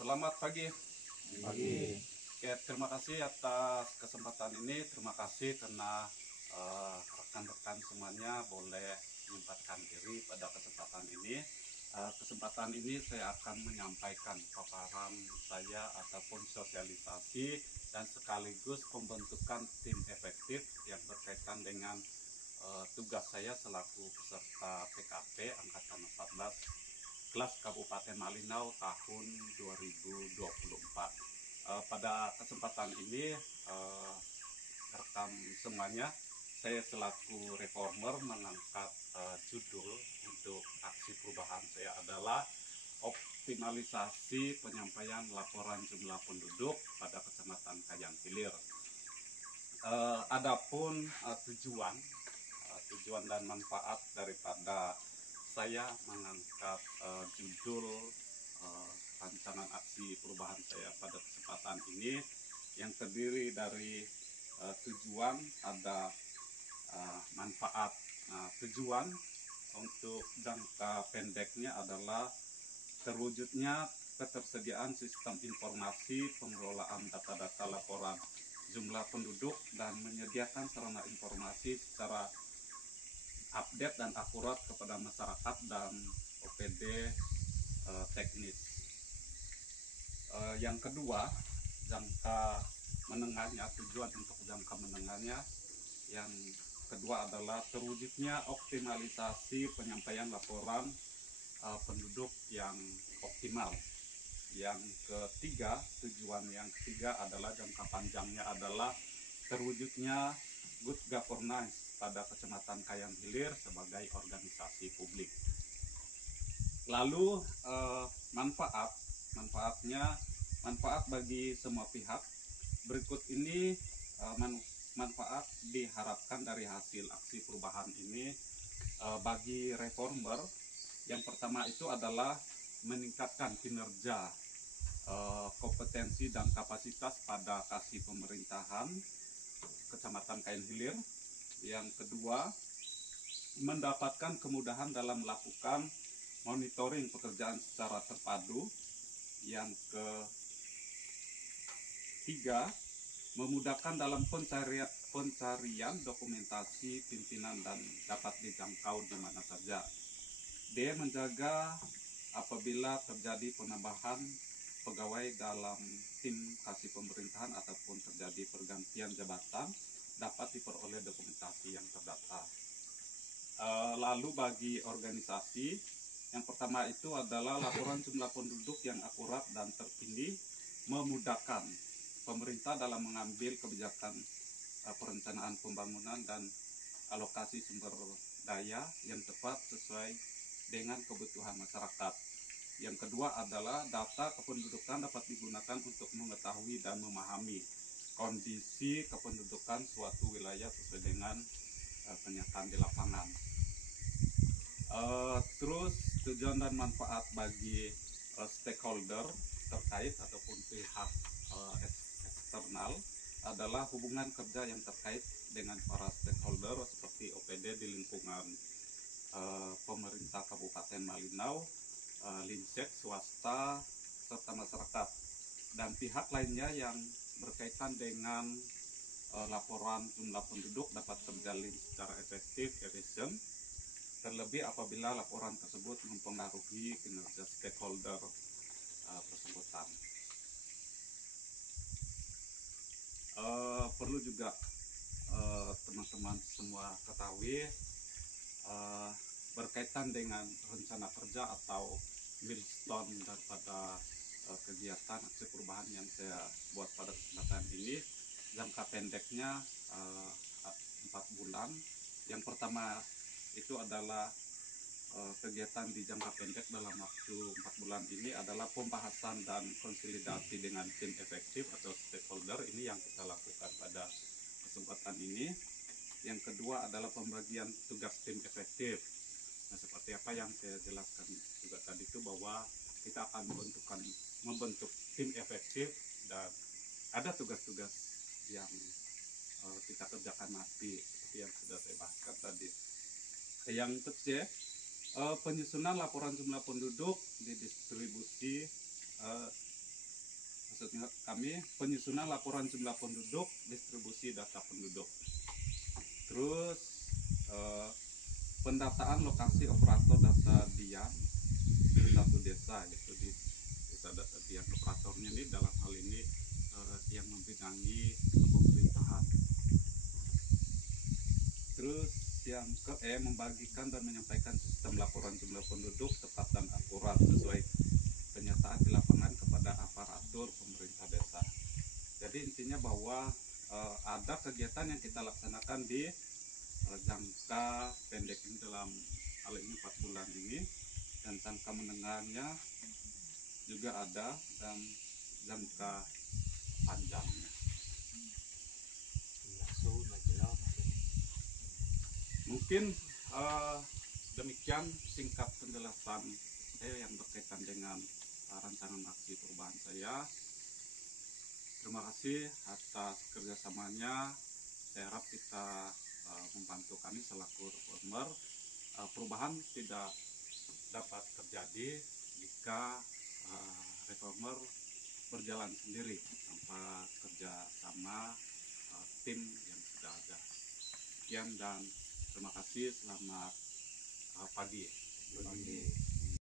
Selamat pagi. Pagi. Oke, terima kasih atas kesempatan ini. Terima kasih karena rekan-rekan semuanya boleh menyempatkan diri pada kesempatan ini. Kesempatan ini saya akan menyampaikan paparan saya ataupun sosialisasi dan sekaligus pembentukan tim efektif yang berkaitan dengan tugas saya selaku peserta PKP Angkatan 14 kelas Kabupaten Malinau tahun 2024. Pada kesempatan ini rekan semuanya, saya selaku reformer mengangkat judul untuk aksi perubahan saya adalah optimalisasi penyampaian laporan jumlah penduduk pada Kecamatan Kayan Hilir. Adapun tujuan dan manfaat daripada saya mengangkat judul rancangan aksi perubahan saya pada kesempatan ini yang terdiri dari tujuan, ada manfaat. Tujuan untuk jangka pendeknya adalah terwujudnya ketersediaan sistem informasi pengelolaan data-data laporan jumlah penduduk dan menyediakan sarana informasi secara update dan akurat kepada masyarakat dan OPD teknis. Yang kedua, jangka menengahnya, tujuan untuk jangka menengahnya yang kedua adalah terwujudnya optimalisasi penyampaian laporan penduduk yang optimal. Yang ketiga, tujuan yang ketiga adalah jangka panjangnya adalah terwujudnya good governance pada Kecamatan Kayan Hilir sebagai organisasi publik. Lalu manfaat bagi semua pihak. Berikut ini manfaat diharapkan dari hasil aksi perubahan ini bagi reformer. Yang pertama itu adalah meningkatkan kinerja, kompetensi dan kapasitas pada kasih pemerintahan Kecamatan Kayan Hilir. Yang kedua, mendapatkan kemudahan dalam melakukan monitoring pekerjaan secara terpadu. Yang ketiga, memudahkan dalam pencarian dokumentasi pimpinan dan dapat dijangkau di mana saja. D, menjaga apabila terjadi penambahan pegawai dalam tim kasih pemerintahan ataupun terjadi pergantian jabatan dapat diperoleh dokumentasi yang terdata. Lalu bagi organisasi, yang pertama itu adalah laporan jumlah penduduk yang akurat dan terpilih, memudahkan pemerintah dalam mengambil kebijakan perencanaan pembangunan dan alokasi sumber daya yang tepat sesuai dengan kebutuhan masyarakat. Yang kedua adalah data kependudukan dapat digunakan untuk mengetahui dan memahami kondisi kependudukan suatu wilayah sesuai dengan kenyataan di lapangan. Terus tujuan dan manfaat bagi stakeholder terkait ataupun pihak eksternal adalah hubungan kerja yang terkait dengan para stakeholder seperti OPD di lingkungan pemerintah Kabupaten Malinau, Linsek, swasta, serta masyarakat, dan pihak lainnya yang berkaitan dengan laporan jumlah penduduk dapat terjalin secara efektif, efisien, terlebih apabila laporan tersebut mempengaruhi kinerja stakeholder tersebut. Perlu juga teman-teman semua ketahui berkaitan dengan rencana kerja atau milestone daripada kegiatan aksi perubahan yang saya buat pada kesempatan ini. Jangka pendeknya 4 bulan. Yang pertama itu adalah kegiatan di jangka pendek dalam waktu 4 bulan ini adalah pembahasan dan konsolidasi dengan tim efektif atau stakeholder. Ini yang kita lakukan pada kesempatan ini. Yang kedua adalah pembagian tugas tim efektif. Nah, seperti apa yang saya jelaskan juga tadi itu, bahwa kita akan membentuk tim efektif dan ada tugas-tugas yang kita kerjakan nanti seperti yang sudah saya bahaskan tadi. Yang ketiga, penyusunan laporan jumlah penduduk didistribusi maksudnya kami penyusunan laporan jumlah penduduk, distribusi data penduduk. Terus pendataan lokasi operator data diam di satu desa, yaitu di desa data diam. Operatornya ini dalam hal ini yang membidangi pemerintahan. Terus yang membagikan dan menyampaikan sistem laporan jumlah penduduk tepat dan akurat sesuai kenyataan di lapangan kepada aparatur pemerintah desa. Jadi intinya bahwa ada kegiatan yang kita laksanakan di jangka pendek ini, dalam hal ini 4 bulan ini, dan jangka menengahnya juga ada, dan jangka panjangnya. Mungkin demikian singkat penjelasan saya yang berkaitan dengan rancangan aksi perubahan saya. Terima kasih atas kerjasamanya. Saya harap kita membantu kami selaku reformer. Perubahan tidak dapat terjadi jika reformer berjalan sendiri tanpa kerjasama tim yang sudah ada. Sekian dan terima kasih. Selamat pagi.